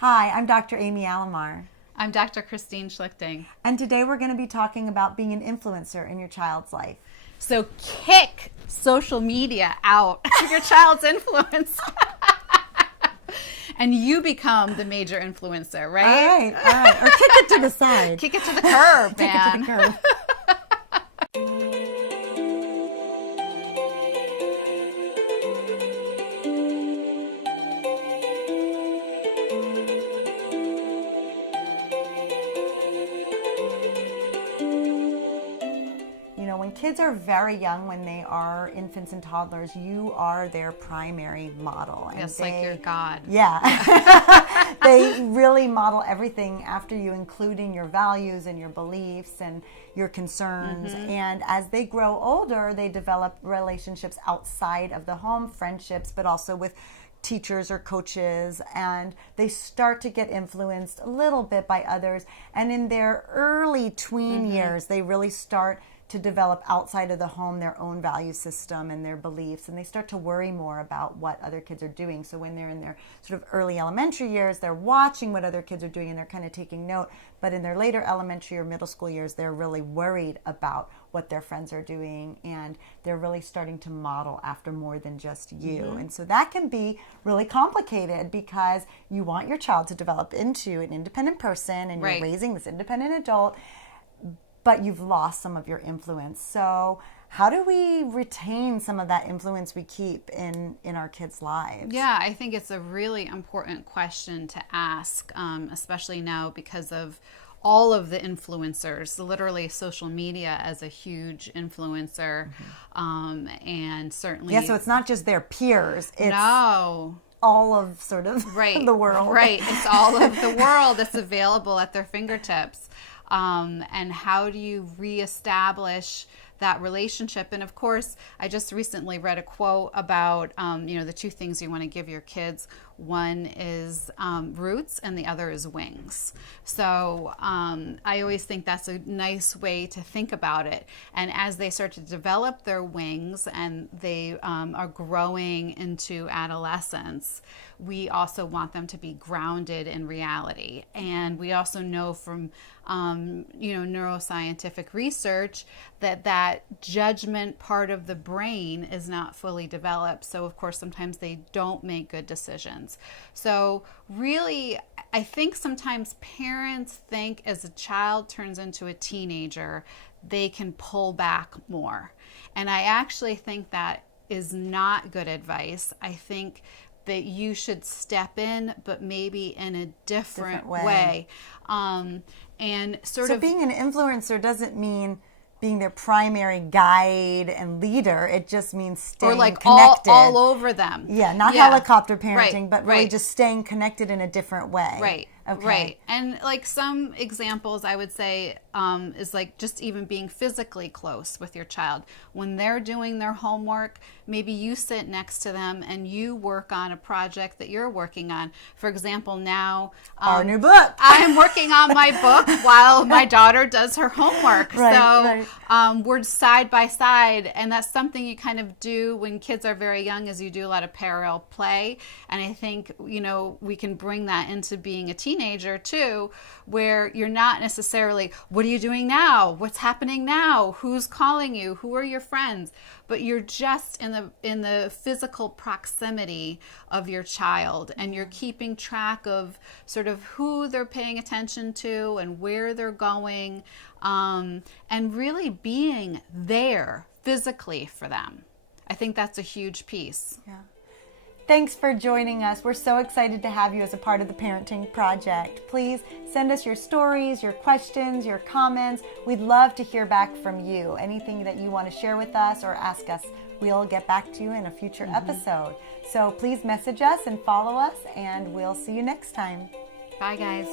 Hi, I'm Dr. Amy Alamar. I'm Dr. Kristine Schlichting. And today we're going to be talking about being an influencer in your child's life. So kick social media out of your child's influence. And you become the major influencer, right? All right. Or kick it to the side. Kick it to the curb, man. Kick it to the curb. When kids are very young, when they are infants and toddlers, you are their primary model. And like your God. Yeah. They really model everything after you, including your values and your beliefs and your concerns. Mm-hmm. And as they grow older, they develop relationships outside of the home, friendships, but also with teachers or coaches, and they start to get influenced a little bit by others. And in their early tween years, they really start to develop outside of the home their own value system and their beliefs, and they start to worry more about what other kids are doing. So when they're in their sort of early elementary years, they're watching what other kids are doing and they're kind of taking note. But in their later elementary or middle school years, they're really worried about what their friends are doing, and they're really starting to model after more than just you. Mm-hmm. And so that can be really complicated because you want your child to develop into an independent person, and you're raising this independent adult, but you've lost some of your influence. So how do we retain some of that influence we keep in our kids' lives? Yeah, I think it's a really important question to ask, especially now because of all of the influencers, literally social media as a huge influencer, and certainly... Yeah, so it's not just their peers. It's all of sort of the world. Right, it's all of the world that's available at their fingertips. And how do you reestablish that relationship? And of course, I just recently read a quote about, the two things you want to give your kids. One is roots and the other is wings. So I always think that's a nice way to think about it. And as they start to develop their wings and they are growing into adolescence, we also want them to be grounded in reality. And we also know from neuroscientific research that judgment part of the brain is not fully developed. So of course, sometimes they don't make good decisions. So really, I think sometimes parents think as a child turns into a teenager, they can pull back more. And I actually think that is not good advice. I think that you should step in, but maybe in a different way. And so being an influencer doesn't mean being their primary guide and leader. It just means staying connected. all over them. Yeah, not helicopter parenting, but really just staying connected in a different way. Right. Okay. Right. And like some examples I would say is like just even being physically close with your child. When they're doing their homework, maybe you sit next to them and you work on a project that you're working on. For example, now our new book. I'm working on my book while my daughter does her homework. We're side by side, and that's something you kind of do when kids are very young, is you do a lot of parallel play. And I think, we can bring that into being a teenager too, where you're not necessarily, what are you doing now? What's happening now? Who's calling you? Who are your friends? But you're just in the physical proximity of your child, and you're keeping track of sort of who they're paying attention to and where they're going, and really being there physically for them. I think that's a huge piece. Yeah. Thanks for joining us. We're so excited to have you as a part of the Parenting Project. Please send us your stories, your questions, your comments. We'd love to hear back from you. Anything that you want to share with us or ask us, we'll get back to you in a future episode. So please message us and follow us, and we'll see you next time. Bye, guys.